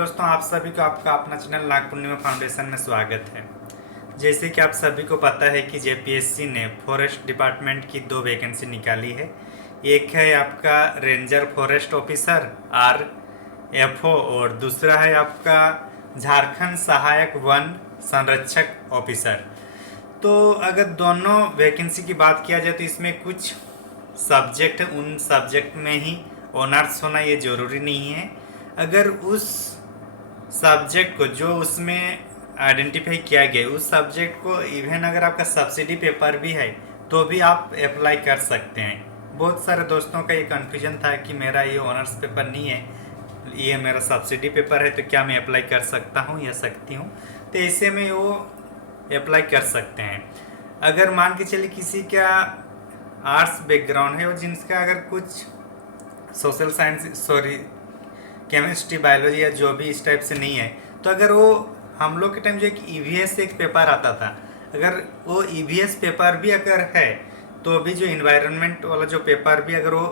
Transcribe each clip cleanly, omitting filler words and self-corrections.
दोस्तों, आप सभी को आपका अपना चैनल नाग पूर्णिमा फाउंडेशन में स्वागत है। जैसे कि आप सभी को पता है कि जेपीएससी ने फॉरेस्ट डिपार्टमेंट की 2 वैकेंसी निकाली है। एक है आपका रेंजर फॉरेस्ट ऑफिसर RFO और दूसरा है आपका झारखंड सहायक वन संरक्षक ऑफिसर। तो अगर दोनों वैकेंसी की बात किया जाए तो इसमें कुछ सब्जेक्ट है, उन सब्जेक्ट में ही ऑनर्स होना ये ज़रूरी नहीं है। अगर उस सब्जेक्ट को जो उसमें आइडेंटिफाई किया गया उस सब्जेक्ट को इवन अगर आपका सब्सिडी पेपर भी है तो भी आप अप्लाई कर सकते हैं। बहुत सारे दोस्तों का ये कन्फ्यूजन था कि मेरा ये ऑनर्स पेपर नहीं है, ये मेरा सब्सिडी पेपर है, तो क्या मैं अप्लाई कर सकता हूँ या सकती हूँ। तो ऐसे में वो अप्लाई कर सकते हैं। अगर मान के चलिए किसी का आर्ट्स बैकग्राउंड है और जिनका अगर कुछ सोशल साइंस केमिस्ट्री बायोलॉजी या जो भी इस टाइप से नहीं है, तो अगर वो हम लोग के टाइम जो एक EVS एक पेपर आता था, अगर वो EVS पेपर भी अगर है तो भी जो इन्वायरमेंट वाला जो पेपर भी अगर वो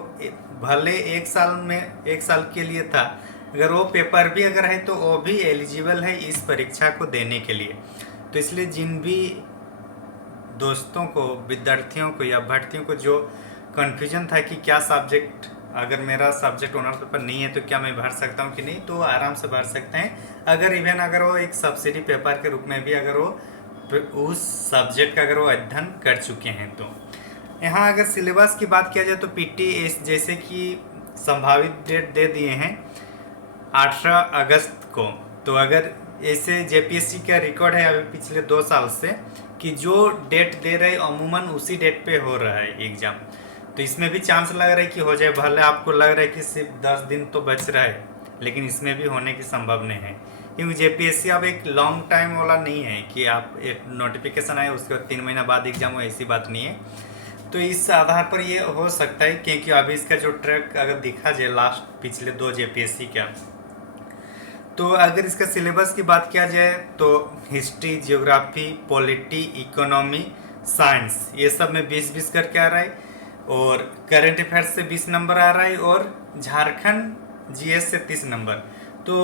भले एक साल के लिए था, अगर वो पेपर भी अगर है तो वो भी एलिजिबल है इस परीक्षा को देने के लिए। तो इसलिए जिन भी दोस्तों को, विद्यार्थियों को या अभ्यर्थियों को जो कन्फ्यूजन था कि क्या सब्जेक्ट, अगर मेरा सब्जेक्ट ऑनर्स पेपर नहीं है तो क्या मैं भर सकता हूँ कि नहीं, तो आराम से भर सकते हैं। अगर वो एक सब्सिडी पेपर के रूप में भी अगर वो उस सब्जेक्ट का अगर वो अध्ययन कर चुके हैं। तो यहाँ अगर सिलेबस की बात किया जाए तो PTS जैसे कि संभावित डेट दे दिए हैं 18 अगस्त को। तो अगर ऐसे JPSC का रिकॉर्ड है अभी पिछले 2 साल से कि जो डेट दे रहे अमूमन उसी डेट पे हो रहा है एग्ज़ाम। तो इसमें भी चांस लग रहा है कि हो जाए। भले आपको लग रहा है कि सिर्फ 10 दिन तो बच रहा है, लेकिन इसमें भी होने की संभावना है, क्योंकि JPSC अब एक लॉन्ग टाइम वाला नहीं है कि आप एक नोटिफिकेशन आए उसके बाद 3 महीना बाद एग्जाम हो, ऐसी बात नहीं है। तो इस आधार पर ये हो सकता है, क्योंकि अभी इसका जो ट्रैक अगर देखा जाए लास्ट पिछले 2 JPSC का, तो अगर इसका सिलेबस की बात किया जाए तो history, geography, polity, economy, science, ये सब में 20-20 करके आ रहा है, और करंट अफेयर्स से 20 नंबर आ रहा है, और झारखंड GS से 30 नंबर। तो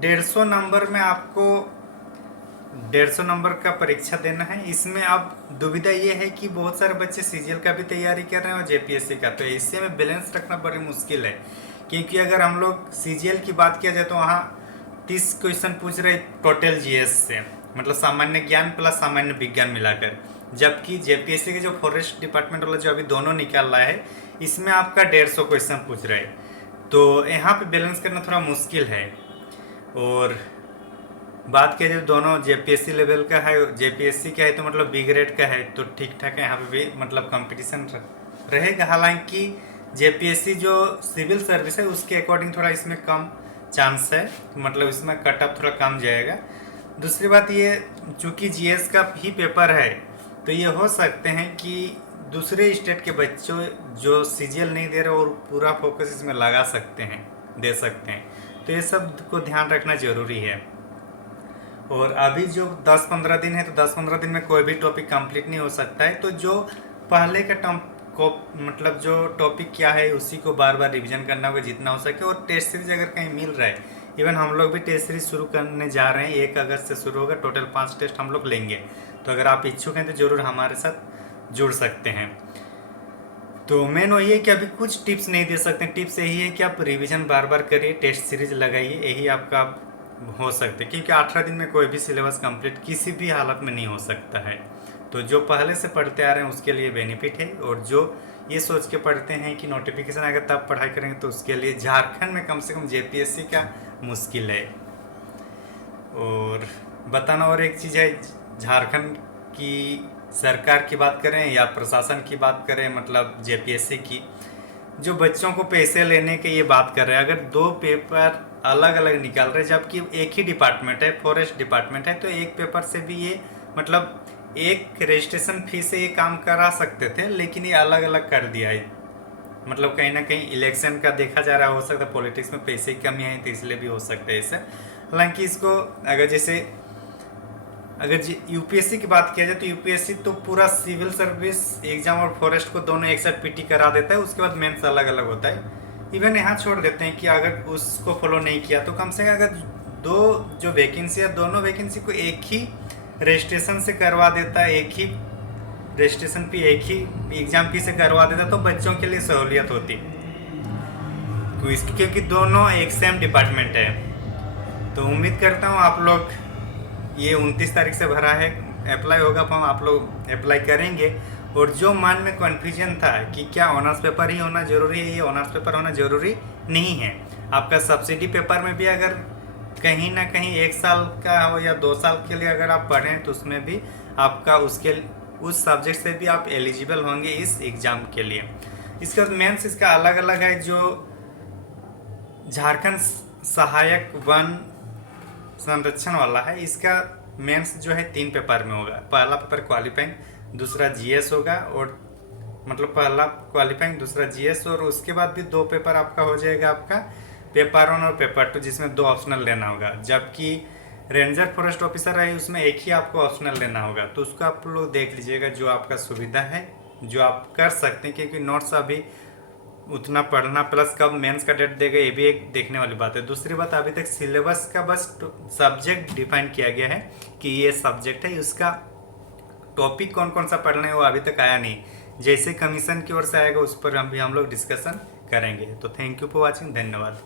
150 नंबर में आपको 150 नंबर का परीक्षा देना है। इसमें अब दुविधा ये है कि बहुत सारे बच्चे CGL का भी तैयारी कर रहे हैं और JPSC का, तो इससे में बैलेंस रखना बड़ी मुश्किल है। क्योंकि अगर हम लोग CGL की बात किया जाए तो वहाँ 30 क्वेश्चन पूछ रहे टोटल GS से, मतलब सामान्य ज्ञान प्लस सामान्य विज्ञान मिलाकर, जबकि JPSC के जो फॉरेस्ट डिपार्टमेंट वाला जो अभी दोनों निकाल रहा है इसमें आपका 150 क्वेश्चन पूछ रहे हैं। तो यहाँ पे बैलेंस करना थोड़ा मुश्किल है। और बात किया जाए दोनों JPSC लेवल का है, JPSC का है तो मतलब B ग्रेड का है, तो ठीक ठाक है। यहाँ पे भी मतलब कंपटीशन रहेगा। हालांकि JPSC जो सिविल सर्विस है उसके अकॉर्डिंग थोड़ा इसमें कम चांस है, मतलब इसमें कटअप थोड़ा कम जाएगा। दूसरी बात ये, चूँकि GS का ही पेपर है तो ये हो सकते हैं कि दूसरे स्टेट के बच्चों जो CGL नहीं दे रहे और पूरा फोकस इसमें लगा सकते हैं, दे सकते हैं। तो ये सब को ध्यान रखना ज़रूरी है। और अभी जो 10-15 दिन है तो 10-15 दिन में कोई भी टॉपिक कंप्लीट नहीं हो सकता है। तो जो पहले का मतलब जो टॉपिक क्या है उसी को बार बार रिवीजन करना होगा जितना हो सके। और टेस्ट सीरीज अगर कहीं मिल रहा है, इवन हम लोग भी टेस्ट सीरीज शुरू करने जा रहे हैं, 1 अगस्त से शुरू होगा। टोटल 5 टेस्ट हम लोग लेंगे। तो अगर आप इच्छुक हैं तो ज़रूर हमारे साथ जुड़ सकते हैं। तो मेन वही है कि अभी कुछ टिप्स नहीं दे सकते। टिप्स यही है कि आप रिवीजन बार बार करिए, टेस्ट सीरीज लगाइए, यही आपका हो सकता है। क्योंकि 18 दिन में कोई भी सिलेबस कंप्लीट किसी भी हालत में नहीं हो सकता है। तो जो पहले से पढ़ते आ रहे हैं उसके लिए बेनिफिट है, और जो ये सोच के पढ़ते हैं कि नोटिफिकेशन आएगा तब पढ़ाई करेंगे तो उसके लिए झारखंड में कम से कम JPSC का मुश्किल है। और बताना और एक चीज़ है, झारखंड की सरकार की बात करें या प्रशासन की बात करें, मतलब JPSC की, जो बच्चों को पैसे लेने के ये बात कर रहे हैं, अगर 2 पेपर अलग अलग निकाल रहे हैं जबकि एक ही डिपार्टमेंट है, फॉरेस्ट डिपार्टमेंट है, तो एक पेपर से भी ये मतलब एक रजिस्ट्रेशन फी से ये काम करा सकते थे, लेकिन ये अलग अलग कर दिया है। मतलब कहीं ना कहीं इलेक्शन का देखा जा रहा है, हो सकता है पॉलिटिक्स में पैसे की कमी है तो इसलिए भी हो सकता है ऐसे। हालांकि इसको अगर UPSC की बात किया जाए तो UPSC तो पूरा सिविल सर्विस एग्जाम और फॉरेस्ट को दोनों एक साथ PT करा देता है, उसके बाद मेंस अलग अलग होता है। इवन यहाँ छोड़ देते हैं कि अगर उसको फॉलो नहीं किया तो कम से कम अगर दो जो वैकेंसी है दोनों वैकेंसी को एक ही रजिस्ट्रेशन से करवा देता है, एक ही रजिस्ट्रेशन फी एक ही एग्जाम फी से करवा देता, तो बच्चों के लिए सहूलियत होती, क्योंकि दोनों एक सेम डिपार्टमेंट है। तो उम्मीद करता हूँ आप लोग, ये 29 तारीख से भरा है, अप्लाई होगा फॉर्म, आप लोग अप्लाई करेंगे। और जो मन में कन्फ्यूजन था कि क्या ऑनर्स पेपर ही होना जरूरी है, ये ऑनर्स पेपर होना जरूरी नहीं है। आपका सब्सिडी पेपर में भी अगर कहीं ना कहीं 1 साल का हो या 2 साल के लिए अगर आप पढ़ें, तो उसमें भी आपका उस सब्जेक्ट से भी आप एलिजिबल होंगे इस एग्ज़ाम के लिए। इसका मेंस इसका अलग अलग है। जो झारखंड सहायक वन संरक्षण वाला है, इसका मेंस जो है 3 पेपर में होगा। पहला पेपर क्वालिफाइंग, दूसरा जीएस होगा, और मतलब पहला क्वालिफाइंग दूसरा जीएस, और उसके बाद भी 2 पेपर आपका हो जाएगा, आपका पेपर 1 और पेपर 2, जिसमें 2 ऑप्शनल लेना होगा। जबकि रेंजर फॉरेस्ट ऑफिसर है उसमें एक ही आपको ऑप्शनल लेना होगा। तो उसको आप लोग देख लीजिएगा जो आपका सुविधा है, जो आप कर सकते हैं, क्योंकि नोट्स अभी उतना पढ़ना प्लस कब मेंस का डेट देगा ये भी एक देखने वाली बात है। दूसरी बात, अभी तक सिलेबस का बस सब्जेक्ट डिफाइन किया गया है कि ये सब्जेक्ट है, उसका टॉपिक कौन कौन सा पढ़ना है वो अभी तक आया नहीं। जैसे कमीशन की ओर से आएगा उस पर हम लोग डिस्कशन करेंगे। तो थैंक यू फॉर वॉचिंग, धन्यवाद।